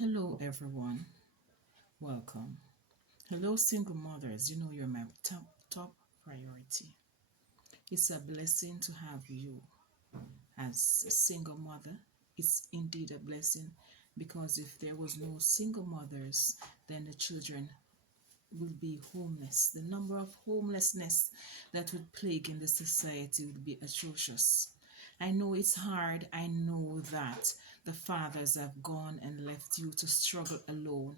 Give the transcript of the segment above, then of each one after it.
Hello, everyone. Welcome. Hello, single mothers. You know you're my top priority. It's a blessing to have you as a single mother. It's indeed a blessing because if there was no single mothers, then the children will be homeless. The number of homelessness that would plague in the society would be atrocious. I know it's hard. I know that the fathers have gone and left you to struggle alone.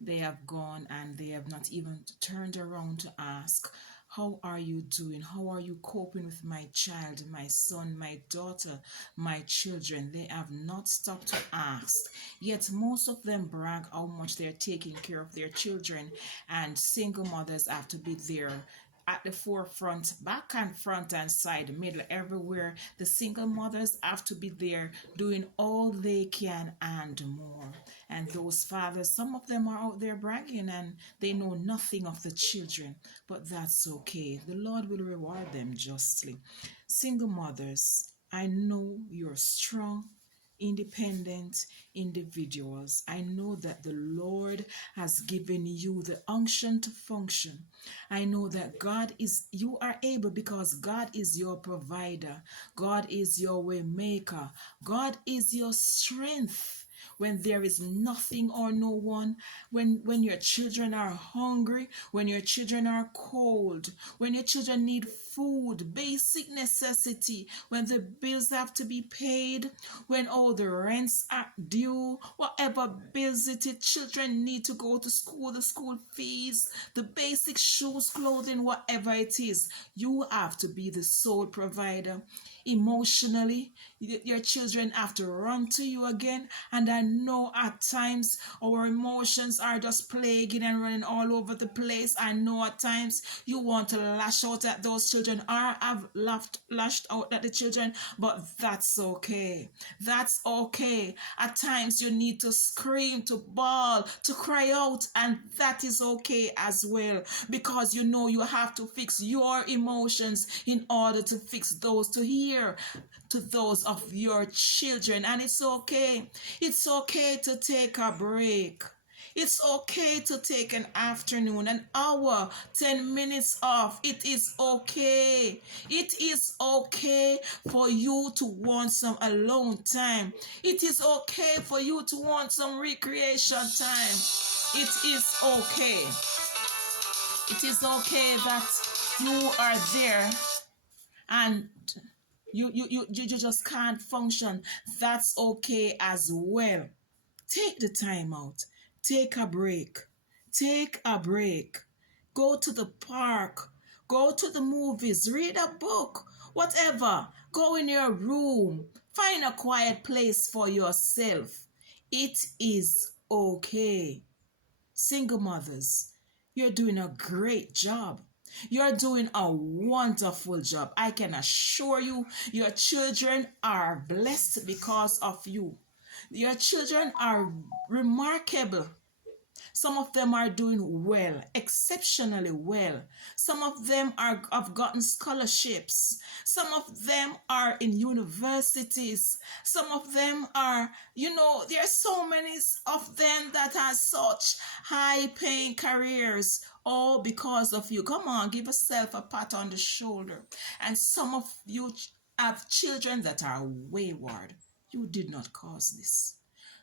They have gone and they have not even turned around to ask, how are you doing? How are you coping with my child, my son, my daughter, my children? They have not stopped to ask. Yet most of them brag how much they're taking care of their children, and single mothers have to be there at the forefront, back and front and side, middle, everywhere. The single mothers have to be there doing all they can and more. And those fathers, some of them are out there bragging and they know nothing of the children, but that's okay. The Lord will reward them justly. Single mothers, I know you're strong, independent individuals. I know that the Lord has given you the unction to function. I know that you are able because God is your provider. God is your way maker. God is your strength. When there is nothing or no one, when your children are hungry, when your children are cold, when your children need food, basic necessity, when the bills have to be paid, when all the rents are due, whatever bills the children need to go to school, the school fees, the basic shoes, clothing, whatever it is, you have to be the sole provider. Emotionally, your children have to run to you again. And I know at times our emotions are just plaguing and running all over the place. I know at times you want to lash out at those children or have lashed out at the children, but that's okay. That's okay. At times you need to scream, to bawl, to cry out, and that is okay as well, because you know you have to fix your emotions in order to fix those to hear to those of your children. And it's okay. It's okay to take a break. It's okay to take an afternoon, an hour, 10 minutes off. It is okay. It is okay for you to want some alone time. It is okay for you to want some recreation time. It is okay. It is okay that you are there and you just can't function. That's okay as well. Take the time out. Take a break. Take a break. Go to the park. Go to the movies. Read a book. Whatever. Go in your room. Find a quiet place for yourself. It is okay. Single mothers, you're doing a great job. You're doing a wonderful job. I can assure you, your children are blessed because of you. Your children are remarkable. Some of them are doing well, exceptionally well. Some of them have gotten scholarships. Some of them are in universities. Some of them are, there are so many of them that have such high paying careers, all because of you. Come on, give yourself a pat on the shoulder. And some of you have children that are wayward. You did not cause this.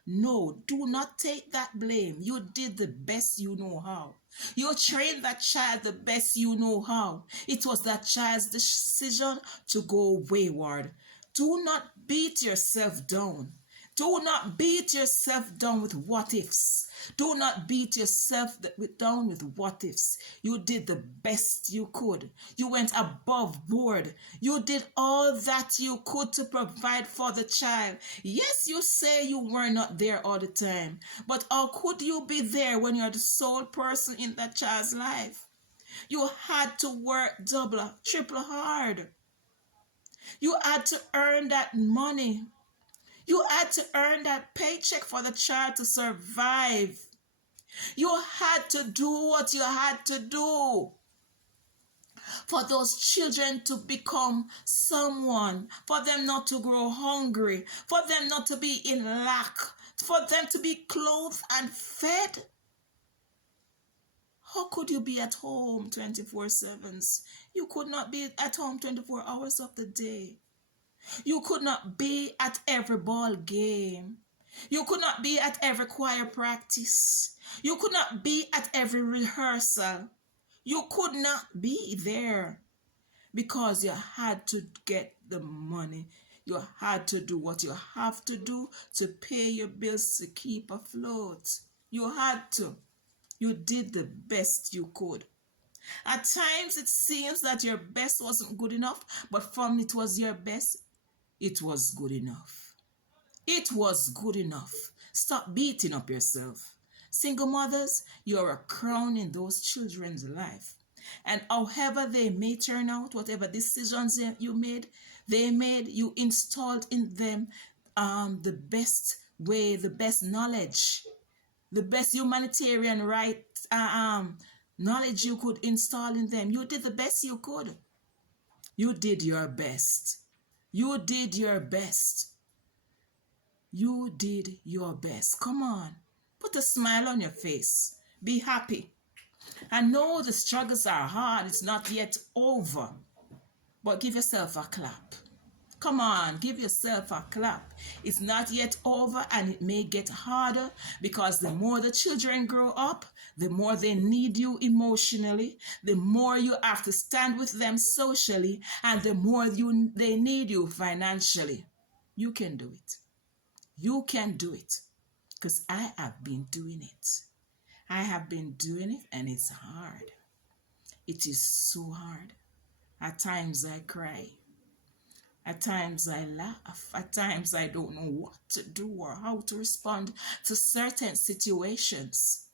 No, do not take that blame. You did the best you know how. You trained that child the best you know how. It was that child's decision to go wayward. Do not beat yourself down. Do not beat yourself down with what ifs. Do not beat yourself down with what ifs. You did the best you could. You went above board. You did all that you could to provide for the child. Yes, you say you were not there all the time, but how could you be there when you're the sole person in that child's life? You had to work double, triple hard. You had to earn that money. You had to earn that paycheck for the child to survive. You had to do what you had to do for those children to become someone, for them not to grow hungry, for them not to be in lack, for them to be clothed and fed. How could you be at home 24/7? You could not be at home 24 hours of the day. You could not be at every ball game. You could not be at every choir practice. You could not be at every rehearsal. You could not be there because you had to get the money. You had to do what you have to do to pay your bills to keep afloat. You had to. You did the best you could. At times it seems that your best wasn't good enough, but from it was your best, it was good enough. It was good enough. Stop beating up yourself. Single mothers, you're a crown in those children's life. And however they may turn out, whatever decisions you made, you installed in them the best way, the best knowledge, the best humanitarian knowledge you could install in them. You did the best you could. You did your best. You did your best. You did your best. Come on. Put a smile on your face. Be happy. I know the struggles are hard. It's not yet over. But give yourself a clap. Come on, give yourself a clap. It's not yet over and it may get harder because the more the children grow up, the more they need you emotionally, the more you have to stand with them socially, and the more they need you financially. You can do it. You can do it because I have been doing it. I have been doing it and it's hard. It is so hard. At times I cry. At times I laugh. At times I don't know what to do or how to respond to certain situations.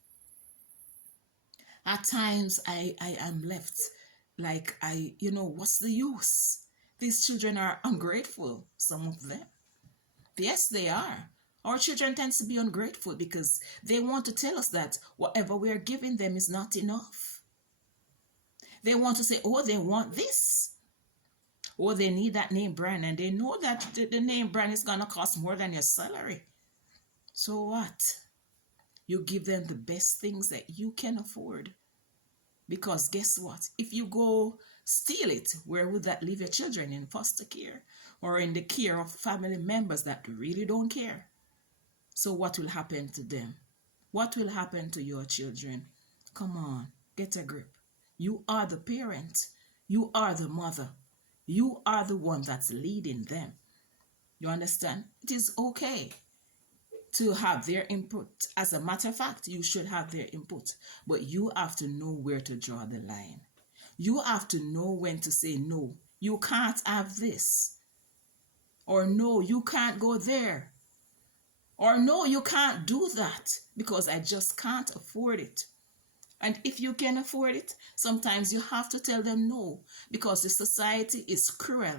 At times I am left like what's the use? These children are ungrateful, some of them. Yes, they are. Our children tend to be ungrateful because they want to tell us that whatever we are giving them is not enough. They want to say, oh, they want this. Or they need that name brand, and they know that the name brand is going to cost more than your salary. So what? You give them the best things that you can afford. Because guess what? If you go steal it, where would that leave your children? In foster care or in the care of family members that really don't care? So what will happen to them? What will happen to your children? Come on, get a grip. You are the parent. You are the mother. You are the one that's leading them. You understand? It is okay to have their input. As a matter of fact, you should have their input. But you have to know where to draw the line. You have to know when to say no. You can't have this. Or no, you can't go there. Or no, you can't do that because I just can't afford it. And if you can afford it, sometimes you have to tell them no because the society is cruel.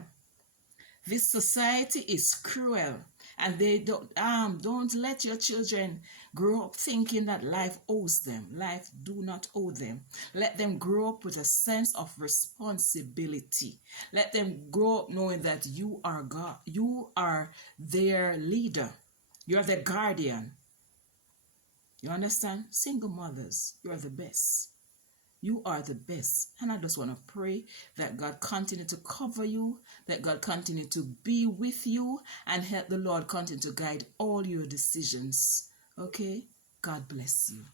This society is cruel, and they don't let your children grow up thinking that life owes them. Life do not owe them. Let them grow up with a sense of responsibility. Let them grow up knowing that you are God. You are their leader. You're the guardian. You understand? Single mothers, you are the best. You are the best. And I just want to pray that God continue to cover you, that God continue to be with you, and help the Lord continue to guide all your decisions. Okay? God bless you.